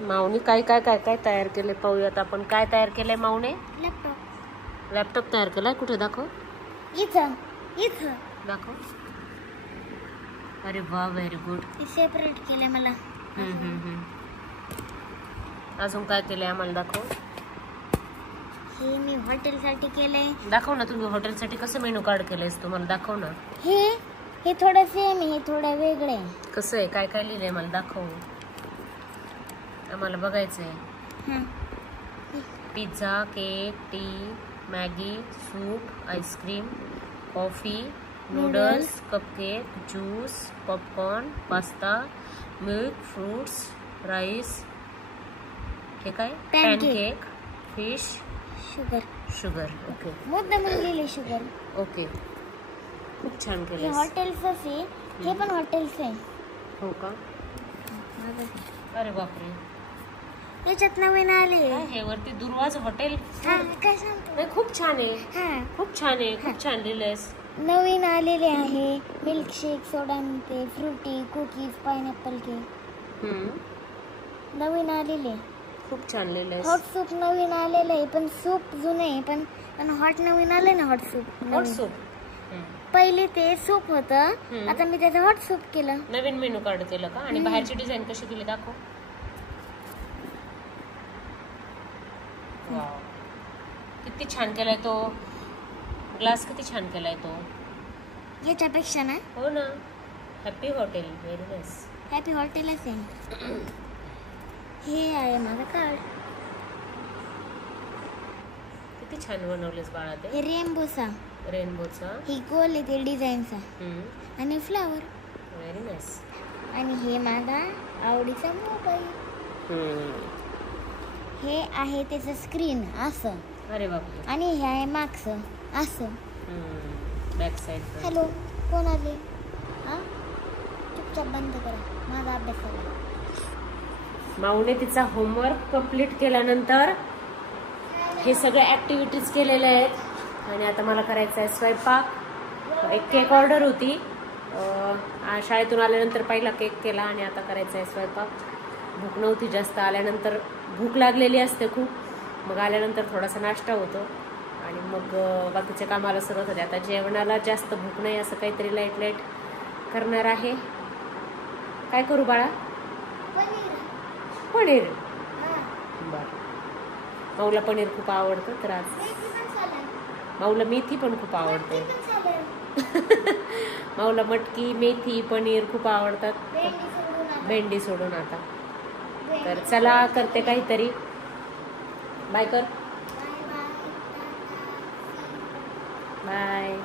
माऊने काय काय काय काय तयार केले पाहूयात आपण. काय तयार केलंय माऊने? लॅपटॉप. लॅपटॉप तयार केलाय. कुठे दाखव? इथं इथं दाखव. अरे वा, व्हेरी गुड. सेपरेट केलंय मला. अजून काय केलंय आम्हाला दाखव. हे मी हॉटेलसाठी केलंय. दाखव ना, तुम्ही हॉटेलसाठी कसं मेनू कार्ड केलंयस तुम्हाला दाखव ना. हे थोडं सेम आहे, हे थोडं वेगळं आहे. कसं आहे, काय काय लिहिलंय मला दाखव, आम्हाला बघायचंय. Pizza, cake, T, Maggi, soup, ice cream, coffee, noodles, cupcake, juice, popcorn, pasta, milk, fruits, rice, हे काय, पॅनकेक, फिश, शुगर. ओके, मुद्दा लिहिले शुगर. ओके, खूप छान केलं. हे हॉटेलचं आहे, हे पण हॉटेलचं आहे. हो का? अरे बापरे, याच्यात नवीन आले. हे वरती दुर्वाज हॉटेल. काय सांगतो? नाही, खूप छान आहे, खूप छान आहे, खूप छान लिहिलंयस. नवीन आलेले आहे मिल्कशेक, सोडा, ते फ्रुटी, कुकीज, पायनॅपल केक नवीन आलेले. खूप छान लिहिलंयस. हॉट सूप नवीन आलेलं आहे, पण सूप जुनं आहे. पण हॉट नवीन आलंय ना. हॉट सूप पहिले ते सूप होतं, आता मी त्याचं हॉट सूप केलं. नवीन मेनू कार्ड केलं का? आणि बाहेरची डिझाईन कशी केली दाखव. वाव, किती छान केलाय तो ग्लास, किती छान केलाय तो. याच्यापेक्षा ना. हो ना. Happy hotel, very nice. Happy हॉटेलच आहे. हे आहे माझं कार्ड. किती छान बनवलेस बाळा ते. हे रेनबोचा. ही गोल आहे ते डिझाईनचा. आणि फ्लावर. Very nice. आणि हे माझा आवडीचा मोबाईल. हे आहे त्याचं स्क्रीन असं. अरे बापरे. आणि हे आहे मागचं असं. Back side. हॅलो, कोण आले? चुपचाप बंद करा, माझा अभ्यास करा. माऊने तिचा होमवर्क कंप्लीट केल्यानंतर हे सगळे ऍक्टिव्हिटीज केलेले आहेत. आणि आता मला करायचा आहे स्वयंपाक. एक केक ऑर्डर होती, शाळेतून आल्यानंतर पहिला केक केला आणि आता करायचा आहे स्वयंपाक. भूक नव्हती जास्त, आल्यानंतर भूक लागलेली असते खूप. मग आल्यानंतर थोडासा नाश्ता होतो आणि मग बाकीच्या कामाला सुरुवात होते. आता जेवणाला जास्त भूक नाही, असं काहीतरी लाईट लाईट करणार आहे. काय करू बाळा? पनीर. बर, माऊला पनीर खूप आवडतं, तर आज माऊला मेथी पण खूप आवडते. माऊला मटकी, मेथी, पनीर खूप आवडतात, भेंडी सोडून आता. तर चला, करते काहीतरी. बाय कर. बाय.